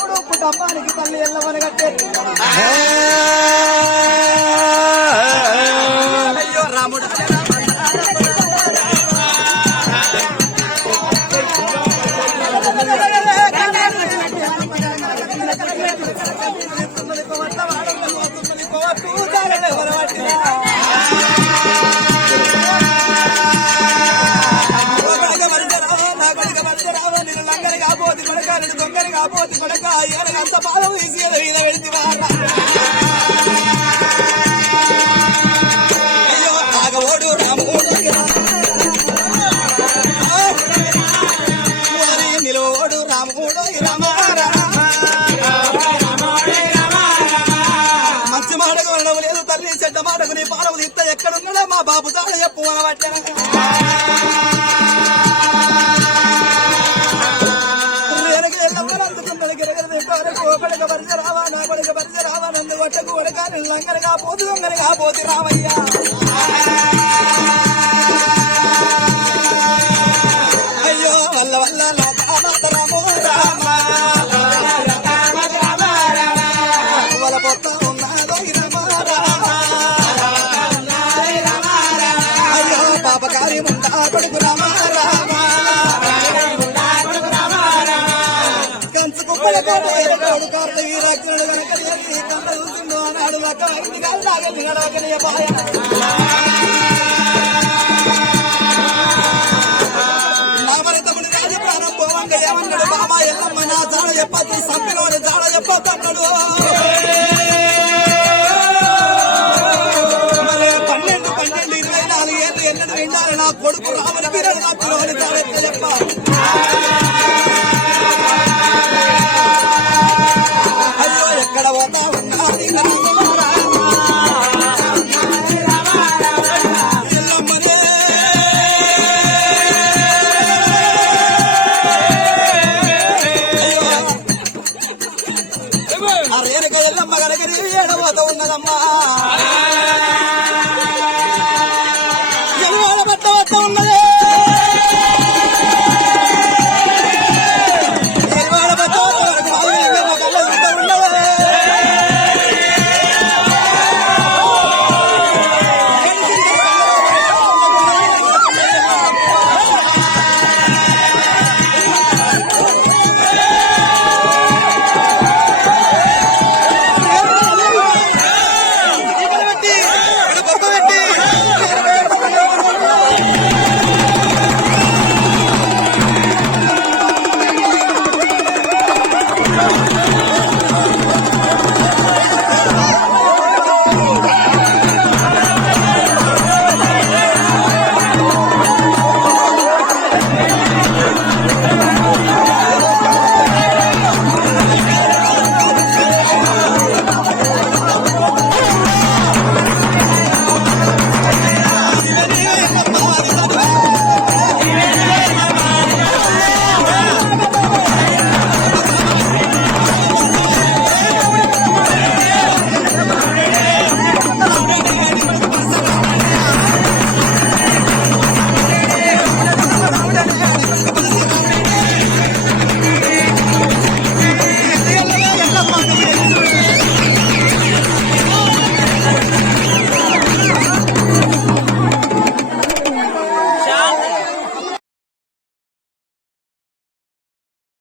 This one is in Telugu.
రాముడు కుటుంబానికి తల్లి ఎల్లమని కట్టేది దొంగని కాపోతే అంత పాదం తీసి మీద అయ్యో రాముడు నిలవోడు రాముడు రామ మంచి మాటకు వినడం లేదు తల్లి చెడ్డ మాటకు నీ ఎక్కడున్నాడో మా బాబు తాడు చెప్పు అనబట్టే లంగరగా పోతు దొంగరగా పోతి రామయ్య అయ్యో వల్ల వల్ల రామో. రామ పొత్త రామ అయ్యో పాపకారి ముండా కొడుకు కాళ్ళు నాగలి నడవకనే బాయ నామరతముని రాజు ప్రాణం పోవంగ ఏమన్నాడు బాబా ఎల్లమ్మ నా జాడ చెప్పద్దు సంపిలోని జాడ చెప్పద్దు పన్నెండు పన్నెండు ఇరవై నాలుగు ఏళ్ళు ఎన్నడు విన్నారు? నా కొడుకు రామని రాముని నా మధ్యలోని జాడ చెప్ప ఆ రేణుక ఎల్లమ్మ కనుక నీ ఏడబోత ఉన్నదమ్మా.